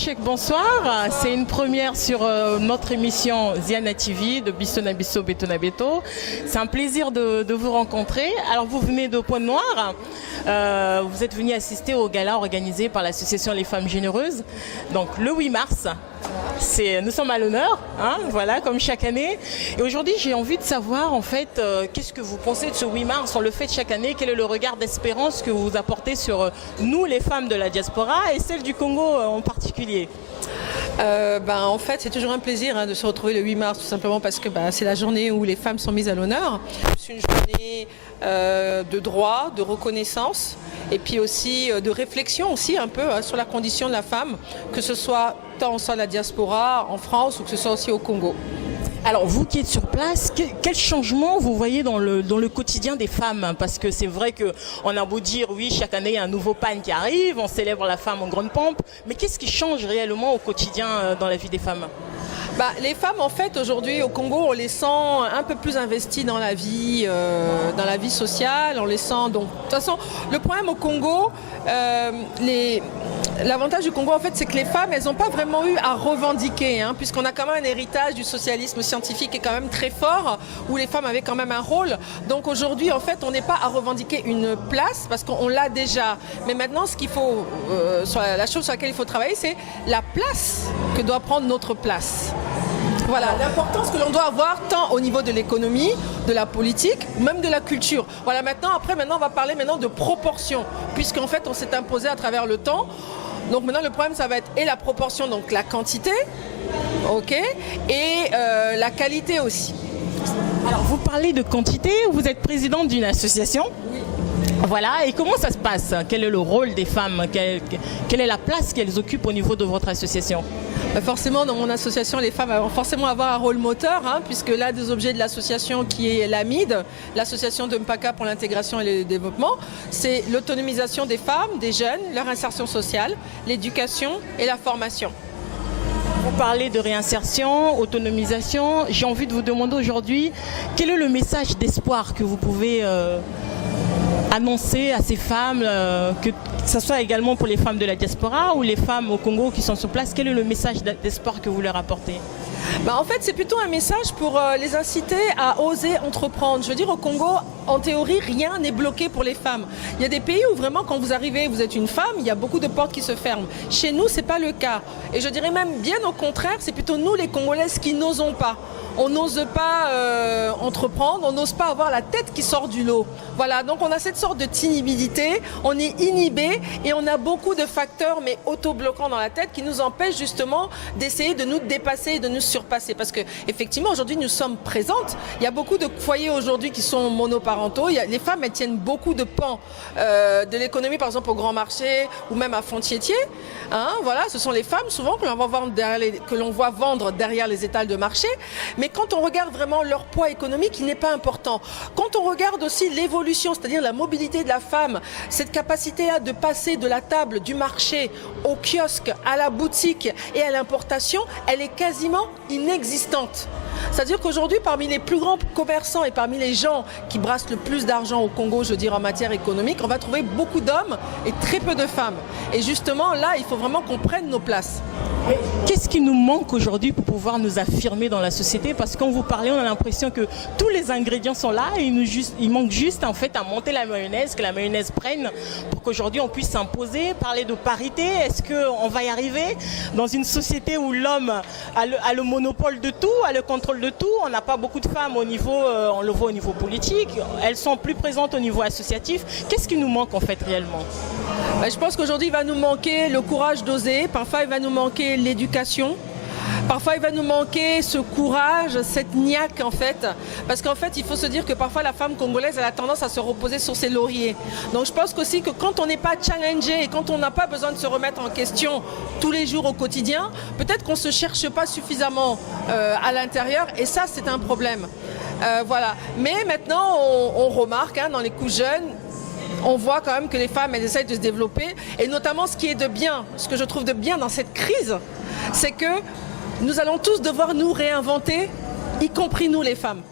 Cheikh, bonsoir. C'est une première sur notre émission Ziana TV de Bissona Bisso Betona Beto. C'est un plaisir de vous rencontrer. Alors vous venez de Pointe-Noire. Vous êtes venu assister au gala organisé par l'association Les Femmes Généreuses. Donc le 8 mars. Nous sommes à l'honneur, hein, voilà, comme chaque année. Et aujourd'hui, j'ai envie de savoir, en fait, qu'est-ce que vous pensez de ce 8 mars, on le fait chaque année, quel est le regard d'espérance que vous apportez sur nous, les femmes de la diaspora, et celle du Congo en particulier? En fait, c'est toujours un plaisir de se retrouver le 8 mars, tout simplement parce que c'est la journée où les femmes sont mises à l'honneur. C'est une journée de droit, de reconnaissance, et puis aussi de réflexion aussi un peu sur la condition de la femme, que ce soit tant sur la diaspora, en France, ou que ce soit aussi au Congo. Alors vous qui êtes sur place, quel changement vous voyez dans le quotidien des femmes? Parce que c'est vrai qu'on a beau dire oui, chaque année il y a un nouveau pan qui arrive, on célèbre la femme en grande pompe, mais qu'est-ce qui change réellement au quotidien dans la vie des femmes? Les femmes, en fait, aujourd'hui au Congo, on les sent un peu plus investies dans la vie sociale. On les sent donc. De toute façon, le problème au Congo, l'avantage du Congo, en fait, c'est que les femmes, elles n'ont pas vraiment eu à revendiquer, puisqu'on a quand même un héritage du socialisme scientifique qui est quand même très fort, où les femmes avaient quand même un rôle. Donc aujourd'hui, en fait, on n'est pas à revendiquer une place, parce qu'on l'a déjà. Mais maintenant, ce qu'il faut, la chose sur laquelle il faut travailler, c'est la place que doit prendre notre place. Voilà, l'importance que l'on doit avoir tant au niveau de l'économie, de la politique, même de la culture. Voilà, maintenant, on va parler de proportion, puisqu'en fait, on s'est imposé à travers le temps. Donc maintenant, le problème, ça va être et la proportion, donc la quantité, ok, et la qualité aussi. Alors, vous parlez de quantité, vous êtes présidente d'une association. Oui. Voilà, et comment ça se passe? Quel est le rôle des femmes? Quelle est la place qu'elles occupent au niveau de votre association? Forcément, dans mon association, les femmes vont forcément avoir un rôle moteur, puisque l'un des objets de l'association, qui est l'AMID, l'association de Mpaka pour l'intégration et le développement, c'est l'autonomisation des femmes, des jeunes, leur insertion sociale, l'éducation et la formation. Vous parlez de réinsertion, autonomisation. J'ai envie de vous demander aujourd'hui, quel est le message d'espoir que vous pouvez annoncer à ces femmes, que ce soit également pour les femmes de la diaspora ou les femmes au Congo qui sont sur place? Quel est le message d'espoir que vous leur apportez? En fait, c'est plutôt un message pour les inciter à oser entreprendre. Je veux dire, au Congo, en théorie, rien n'est bloqué pour les femmes. Il y a des pays où vraiment, quand vous arrivez, vous êtes une femme, il y a beaucoup de portes qui se ferment. Chez nous, c'est pas le cas. Et je dirais même bien au contraire, c'est plutôt nous, les Congolaises, qui n'osons pas. On n'ose pas entreprendre, on n'ose pas avoir la tête qui sort du lot. Voilà, donc on a cette sorte de timidité, on est inhibé et on a beaucoup de facteurs mais auto-bloquants dans la tête qui nous empêchent justement d'essayer de nous dépasser et de nous surpasser. Parce que effectivement aujourd'hui nous sommes présentes, il y a beaucoup de foyers aujourd'hui qui sont monoparentaux, les femmes elles tiennent beaucoup de pans de l'économie, par exemple au Grand Marché ou même à Fontietier. Voilà, ce sont les femmes souvent que l'on voit vendre derrière les étals de marché. Mais quand on regarde vraiment leur poids économique, il n'est pas important. Quand on regarde aussi l'évolution, c'est-à-dire la mobilité de la femme, cette capacité de passer de la table du marché au kiosque, à la boutique et à l'importation, elle est quasiment inexistante. C'est-à-dire qu'aujourd'hui, parmi les plus grands commerçants et parmi les gens qui brassent le plus d'argent au Congo, je veux dire en matière économique, on va trouver beaucoup d'hommes et très peu de femmes. Et justement, là, il faut vraiment qu'on prenne nos places. Qu'est-ce qui nous manque aujourd'hui pour pouvoir nous affirmer dans la société? Parce que quand vous parlez, on a l'impression que tous les ingrédients sont là et il manque juste en fait à monter la mayonnaise, que la mayonnaise prenne pour qu'aujourd'hui on puisse s'imposer, parler de parité. Est-ce qu'on va y arriver dans une société où l'homme a le monopole de tout, a le contrôle de tout? On n'a pas beaucoup de femmes au niveau, on le voit au niveau politique, elles sont plus présentes au niveau associatif. Qu'est-ce qui nous manque en fait réellement? Je pense qu'aujourd'hui il va nous manquer le courage d'oser, parfois il va nous manquer l'éducation. Parfois, il va nous manquer ce courage, cette niaque en fait. Parce qu'en fait, il faut se dire que parfois, la femme congolaise elle a tendance à se reposer sur ses lauriers. Donc, je pense aussi que quand on n'est pas challengé et quand on n'a pas besoin de se remettre en question tous les jours au quotidien, peut-être qu'on ne se cherche pas suffisamment à l'intérieur. Et ça, c'est un problème. Voilà. Mais maintenant, on remarque dans les couches jeunes, on voit quand même que les femmes, elles essayent de se développer. Et notamment, ce qui est de bien, ce que je trouve de bien dans cette crise, c'est que nous allons tous devoir nous réinventer, y compris nous les femmes.